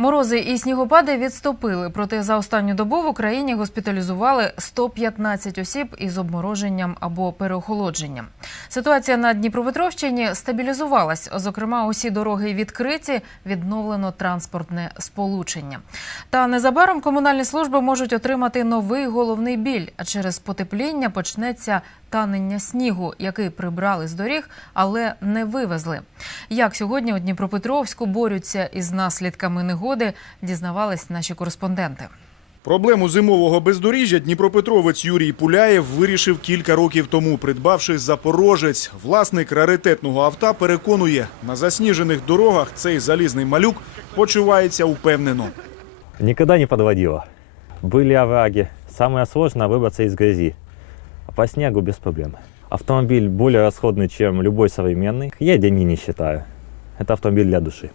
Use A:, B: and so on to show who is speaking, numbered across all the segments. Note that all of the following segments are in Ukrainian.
A: Морози і снігопади відступили, проте за останню добу в Україні госпіталізували 115 осіб із обмороженням або переохолодженням. Ситуація на Дніпропетровщині стабілізувалась. Зокрема, усі дороги відкриті, відновлено транспортне сполучення. Та незабаром комунальні служби можуть отримати новий головний біль. А через потепління почнеться танення снігу, який прибрали з доріг, але не вивезли. Як сьогодні у Дніпропетровську борються із наслідками негоди, дізнавались наші кореспонденти.
B: Проблему зимового бездоріжжя Дніпропетровець Юрій Пуляєв вирішив кілька років тому, придбавши Запорожець. Власник раритетного авто переконує, на засніжених дорогах цей залізний малюк почувається упевнено.
C: Никогда не подводило. Были овраги. Самое сложное выбраться из грязи. А по снегу без проблем. Автомобиль более расходный, чем любой современный. Я деньги не считаю. Это автомобиль для души.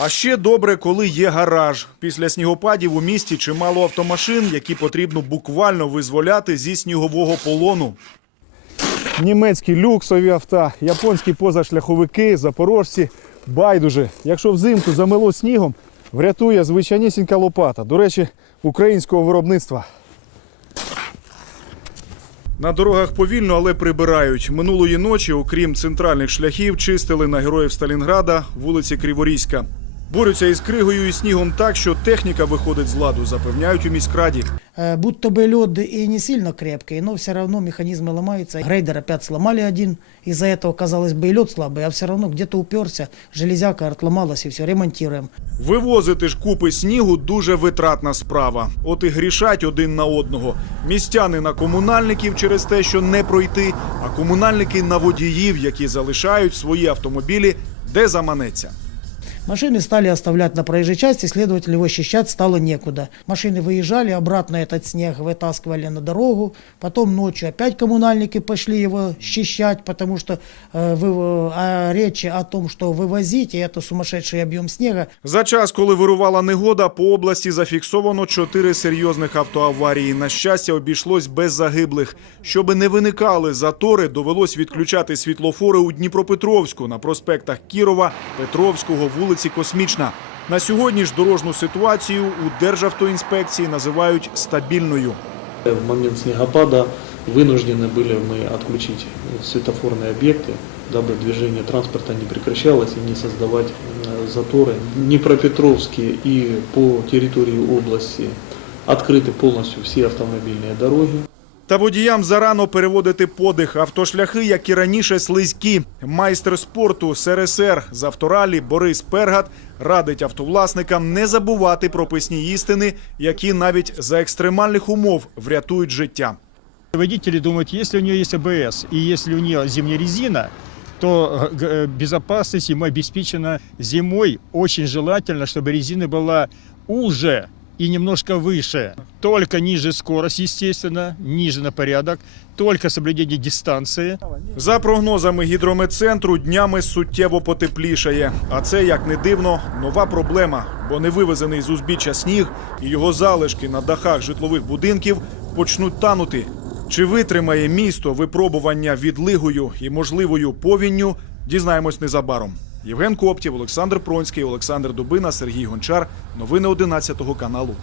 B: А ще добре, коли є гараж. Після снігопадів у місті чимало автомашин, які потрібно буквально визволяти зі снігового полону.
D: німецькі люксові авто, японські позашляховики, запорожці. Байдуже. Якщо взимку замело снігом, врятує звичайнісінька лопата. До речі, українського виробництва.
B: На дорогах повільно, але прибирають. Минулої ночі, окрім центральних шляхів, чистили на героїв Сталінграда вулиці Криворізька. Борються із кригою і снігом так, що техніка виходить з ладу, запевняють у міськраді.
E: Э, Будто бы лед и не сильно крепкий, но все равно механизмы ломаются. Грейдер опять сломали один, из-за этого, казалось бы, и лед слабый, а все равно где-то уперся, железяка отломалась и все, ремонтируем.
B: Вивозити ж купи снігу дуже витратна справа. От і грішать один на одного. Містяни на комунальників через те, що не пройти, а комунальники на водіїв, які залишають свої автомобілі, де заманеться.
E: Машины стали оставлять на проезжей части, следовательно, его счищать стало некуда. Машины выезжали, обратно этот снег вытаскивали на дорогу. Потом ночью опять коммунальники пошли его счищать, потому что э, вы- а речи о том, что вывозить, и это сумасшедший объем снега,
B: За час, коли вирувала негода, по області зафіксовано чотири серйозних автоаварії. На щастя, обійшлось без загиблих. Щоби не виникали затори, довелось відключати світлофори у Дніпропетровську на проспектах Кірова, Петровського, вулиці Космічна. На сьогодні ж дорожню ситуацію у Державтоінспекції називають стабільною.
F: В момент снегопада вынуждены были мы отключить светофорные объекты, дабы движение транспорта не прекращалось и не создавать э, заторы. Днепропетровске и по территории области открыты полностью все автомобильные дороги.
B: Та водіям зарано переводити подих. Автошляхи, як і раніше, слизькі. Майстер спорту СРСР з авторалі Борис Пергат радить автовласникам не забувати про писні істини, які навіть за екстремальних умов врятують життя.
G: Водители думают, если у нее есть АБС и если у нее зимняя резина, то э, г- безопасность ему обеспечена зимой. Очень желательно, чтобы резина была уже и немножко выше. Только ниже скорость, естественно, ниже на порядок, только соблюдение дистанции.
B: За прогнозами гідрометцентру, днями суттєво потеплішає. А це, як не дивно, нова проблема, бо невивезений з узбіччя сніг і його залишки на дахах житлових будинків почнуть танути. Чи витримає місто випробування відлигою і можливою повінню, дізнаємось незабаром. Євген Коптів, Олександр Пронський, Олександр Дубина, Сергій Гончар. Новини 11 каналу.